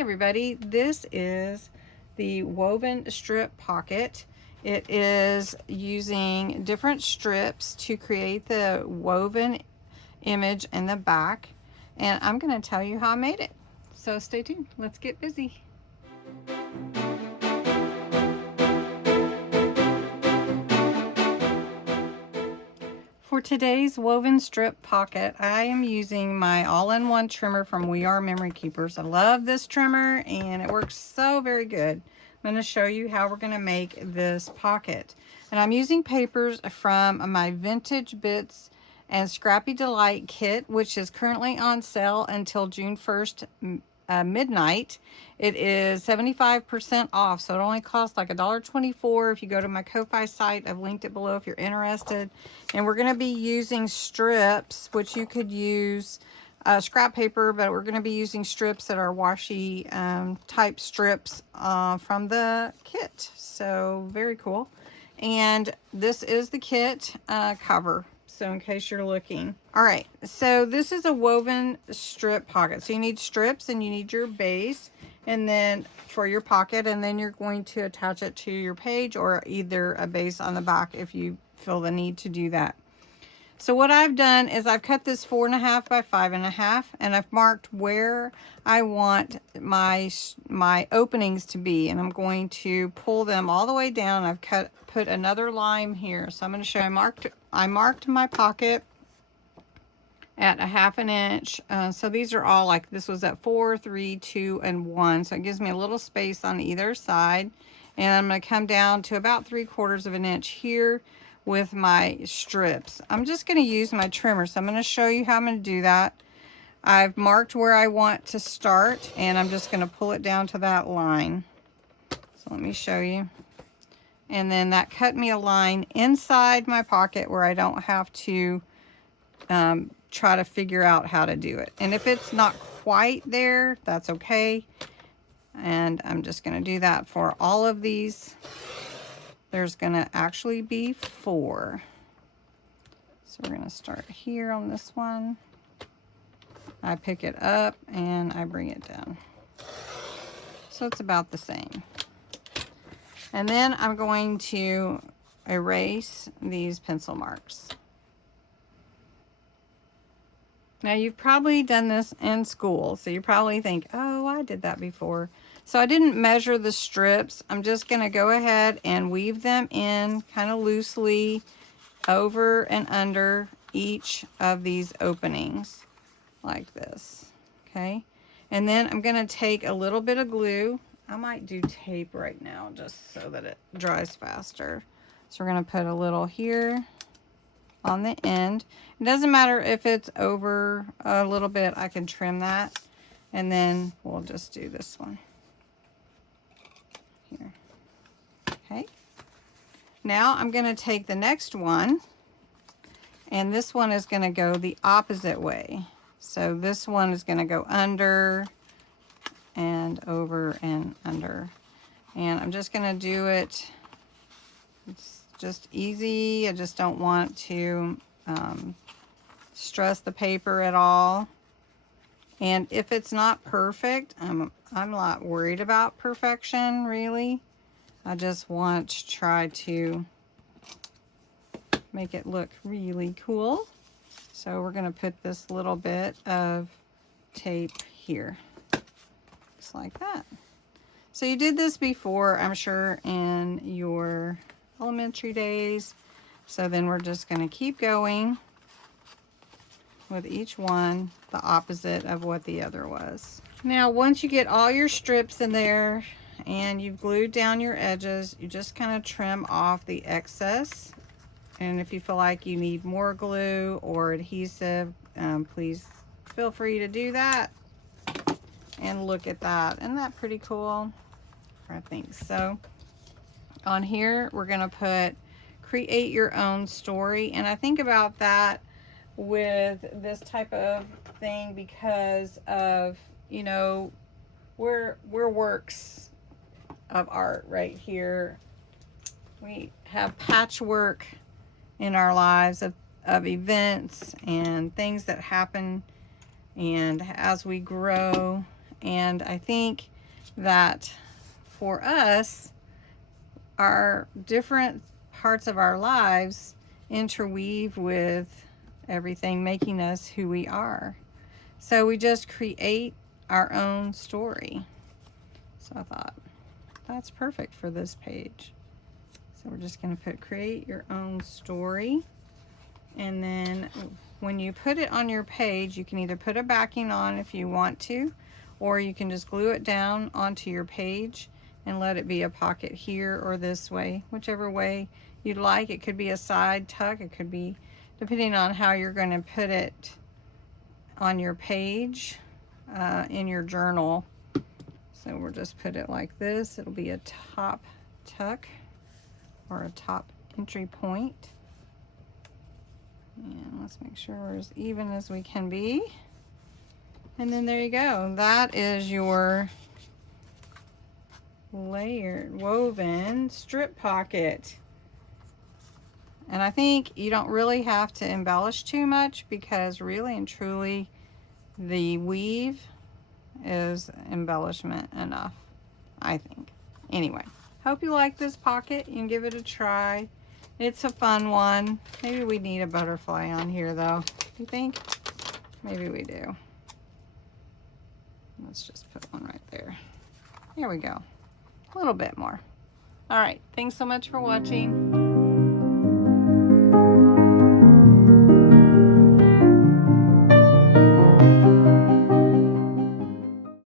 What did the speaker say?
everybody, this is the woven strip pocket. It is using different strips to create the woven image in the back, and I'm going to tell you how I made it. So stay tuned. Let's get busy. For today's woven strip pocket, I am using my all-in-one trimmer from We Are Memory Keepers. I love this trimmer and it works so very good. I'm going to show you how we're going to make this pocket. And I'm using papers from my Vintage Bits and Scrappy Delight kit, which is currently on sale until June 1st midnight. It is 75% off, so it only costs like $1.24 if you go to my Ko-Fi site. I've linked it below if you're interested. And we're going to be using strips, which you could use scrap paper, but we're going to be using strips that are washi type strips from the kit. So very cool. And this is the kit cover, so in case you're looking. All right, so this is a woven strip pocket. So you need strips and you need your base, and then for your pocket, and then you're going to attach it to your page or either a base on the back if you feel the need to do that. So what I've done is I've cut this 4.5 by 5.5, and I've marked where I want my openings to be, and I'm going to pull them all the way down. I've put another line here, so I'm going to show you. I marked my pocket at 1/2 inch. So these are all like, this was at 4, 3, 2, and 1. So it gives me a little space on either side. And I'm going to come down to about 3/4 inch here with my strips. I'm just going to use my trimmer. So I'm going to show you how I'm going to do that. I've marked where I want to start, and I'm just going to pull it down to that line. So let me show you. And then that cut me a line inside my pocket where I don't have to try to figure out how to do it. And if it's not quite there, that's okay. And I'm just going to do that for all of these. There's going to actually be 4. So we're going to start here on this one. I pick it up and I bring it down. So it's about the same. And then I'm going to erase these pencil marks. Now you've probably done this in school, so you probably think, oh, I did that before. So I didn't measure the strips. I'm just going to go ahead and weave them in kind of loosely over and under each of these openings like this. Okay. And then I'm going to take a little bit of glue. I might do tape right now just so that it dries faster. So we're going to put a little here on the end. It doesn't matter if it's over a little bit, I can trim that. And then we'll just do this one here. Okay. Now I'm going to take the next one, and this one is going to go the opposite way. So this one is going to go under and over and under. And I'm just going to do it. It's just easy. I just don't want to stress the paper at all. And if it's not perfect, I'm not worried about perfection, really. I just want to try to make it look really cool. So we're going to put this little bit of tape here. Just like that. So you did this before, I'm sure, in your elementary days. So then we're just going to keep going with each one the opposite of what the other was. Now once you get all your strips in there and you've glued down your edges, you just kind of trim off the excess. And if you feel like you need more glue or adhesive, please feel free to do that. And look at that. Isn't that pretty cool? I think so. On here we're going to put create your own story, and I think about that with this type of thing because of, you know, we're works of art right here. We have patchwork in our lives of events and things that happen, and as we grow And I think that for us, our different parts of our lives interweave with everything, making us who we are. So we just create our own story. So I thought that's perfect for this page. So we're just going to put create your own story. And then when you put it on your page, you can either put a backing on if you want to, or you can just glue it down onto your page and let it be a pocket here or this way, whichever way you'd like. It could be a side tuck, it could be depending on how you're going to put it on your page in your journal. So we'll just put it like this. It'll be a top tuck or a top entry point. And let's make sure we're as even as we can be. And then there you go. That is your layered woven strip pocket. And I think you don't really have to embellish too much, because really and truly the weave is embellishment enough, I think. Anyway, hope you like this pocket. You can give it a try. It's a fun one. Maybe we need a butterfly on here though. You think? Maybe we do. Let's just put one right there. There we go. A little bit more. All right. Thanks so much for watching.